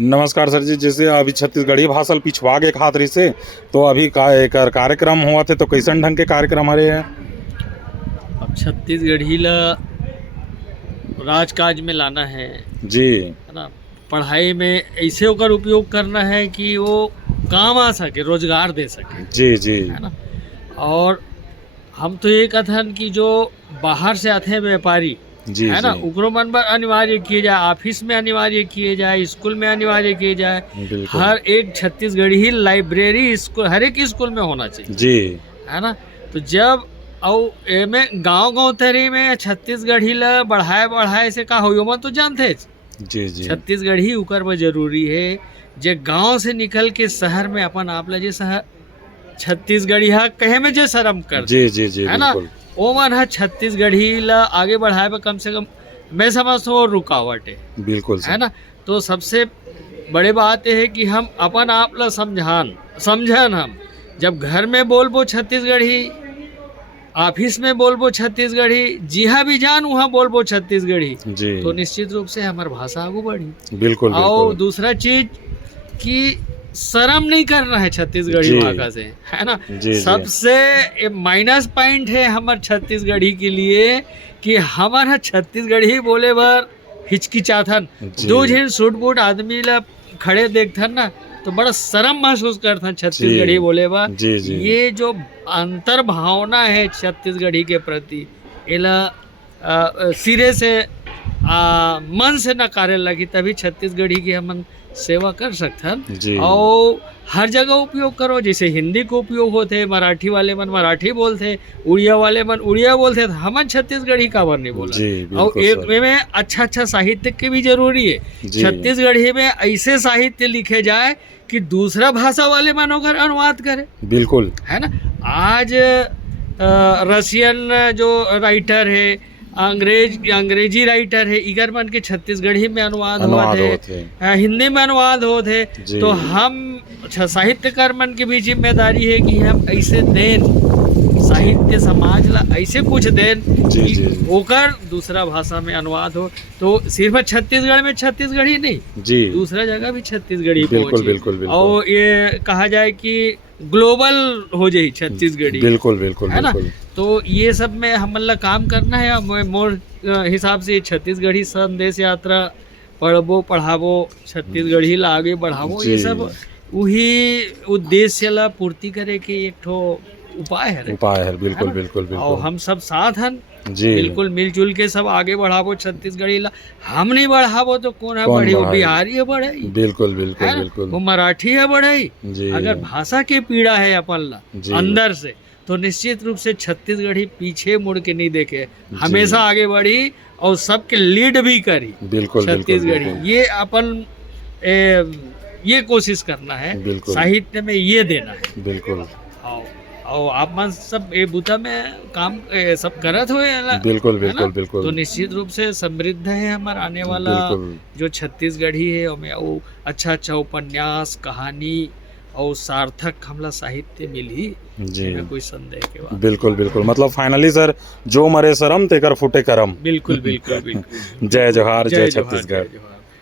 नमस्कार सर जी। जैसे अभी छत्तीसगढ़ी भाषा पिछवा के खातिर से तो अभी एकर कार्यक्रम हुआ थे, तो कैसन ढंग के कार्यक्रम हरे हैं? अब छत्तीसगढ़ी ला राजकाज में लाना है जी ना। पढ़ाई में ऐसे ओकर उपयोग करना है कि वो काम आ सके, रोजगार दे सके, जी जी है ना। और हम तो ये कथन कि जो बाहर से आते हैं व्यापारी, जी है ना, जी, उग्रो मन पर अनिवार्य किए जाए, ऑफिस में अनिवार्य किए जाए, स्कूल में अनिवार्य किए जाए। बिल्कुल हर एक छत्तीसगढ़ी लाइब्रेरी स्कूल हर एक स्कूल में होना चाहिए, जी है ना। तो जब और एमे गांव तरी में छत्तीसगढ़ी ला बढ़ाए से का हो मन तो जानते जी जी छत्तीसगढ़ी उकर में जरूरी है। जे गांव से निकल के शहर में अपन आप ला जे शहर छत्तीसगढ़ी हा कहे में जे शर्म कर, जी जी जी, है ना, बिल्कुल वो मन है छत्तीसगढ़ी ला आगे बढ़ाए में कम से कम मैं समझता हूँ रुकावट बिल्कुल है ना। तो सबसे बड़े बात यह है कि हम अपन आप ला समझन हम जब घर में बोलबो छत्तीसगढ़ी, ऑफिस में बोलबो छत्तीसगढ़ी, जिहा भी जान वहाँ बोलबो छत्तीसगढ़ी, जी, तो निश्चित रूप से हमार भाषा आगू बढ़ी। बिल्कुल और बिल्कुल दूसरा चीज कि शर्म नहीं करना है छत्तीसगढ़ी जी, भाषा से, है ना। जी जी सबसे माइनस पॉइंट है हमार छत्तीसगढ़ी के लिए कि हमारा छत्तीसगढ़ी बोले बार हिचकिचाथन। जी, दो झन सूट बूट आदमी ला खड़े देखथन ना तो बड़ा शर्म महसूस करथन छत्तीसगढ़ी बोले बार। जी जी ये जो अंतर भावना है छत्तीसगढ़ी के प्रति, एला सिरे से मन से नकारे लगी, तभी छत्तीसगढ़ी की हम सेवा कर सकथन। जी और हर जगह उपयोग करो, जैसे हिंदी को उपयोग होते, मराठी वाले मन मराठी बोलते, उड़िया वाले मन उड़िया बोलते, तो हमन छत्तीसगढ़ी काबर नहीं बोला। जी, और बिल्कुल एक सर। में अच्छा साहित्य के भी जरूरी है। जी। छत्तीसगढ़ी में ऐसे साहित्य लिखे जाए कि दूसरा भाषा वाले मन ओकर अनुवाद करे, बिल्कुल, है ना। आज रशियन जो राइटर है, अंग्रेजी राइटर है, इगर मन के छत्तीसगढ़ी में अनुवाद होते, हिंदी में अनुवाद होते। जी। तो हम साहित्यकार मन की भी जिम्मेदारी है कि हम ऐसे देन साहित्य समाज ला ऐसे कुछ देन जी, कि जी। ओकर दूसरा भाषा में अनुवाद हो। तो सिर्फ छत्तीसगढ़ में छत्तीसगढ़ी नहीं, जी दूसरा जगह भी छत्तीसगढ़ी बिल्कुल पहुंची। बिल्कुल बिल्कुल, और ये कहा जाए कि ग्लोबल हो जाए छत्तीसगढ़ी, बिल्कुल बिल्कुल है ना। बिल्कुल, तो ये सब में हमन ला काम करना है। मोर हिसाब से छत्तीसगढ़ी संदेश यात्रा पढ़बो पढ़ाबो, छत्तीसगढ़ी ला आगे बढ़ाबो, ये जी। सब वही उद्देश्य ला पूर्ति करे के एक ठो उपाय है, बिल्कुल ना? बिल्कुल और बिल्कुल, हम सब साथ हन, जी बिल्कुल मिलजुल के सब आगे बढ़ाबो छत्तीसगढ़ी ला। हम नहीं बढ़ाबो तो कौन है कौन बढ़ी? वो बढ़ाई? बिहारी है बढ़ाई, बिल्कुल है बिल्कुल ना? बिल्कुल, वो मराठी है बढ़ई। जी अगर भाषा के पीड़ा है अपन ला जी। अंदर से, तो निश्चित रूप से छत्तीसगढ़ी पीछे मुड़ के नहीं देखे, हमेशा आगे बढ़ी और सबके लीड भी करी बिल्कुल छत्तीसगढ़ी। बिल्कुल, ये अपन ये कोशिश करना है, बिल्कुल। साहित्य में ये देना है। बिल्कुल और आप मन सब ये बुता में काम सब करत हुए, बिल्कुल है ना? बिल्कुल बिल्कुल, तो निश्चित रूप से समृद्ध है हमारा आने वाला बिल्कुल। जो छत्तीसगढ़ी है, और वो अच्छा उपन्यास, कहानी और सार्थक हमला साहित्य मिली, जी इसमें कोई संदेह के बात। बिल्कुल बिल्कुल, मतलब फाइनली सर, जो मरे शरम तेकर फुटे करम। बिल्कुल बिल्कुल बिल्कुल। जय जोहार, जय जय छत्तीसगढ़। जोहार।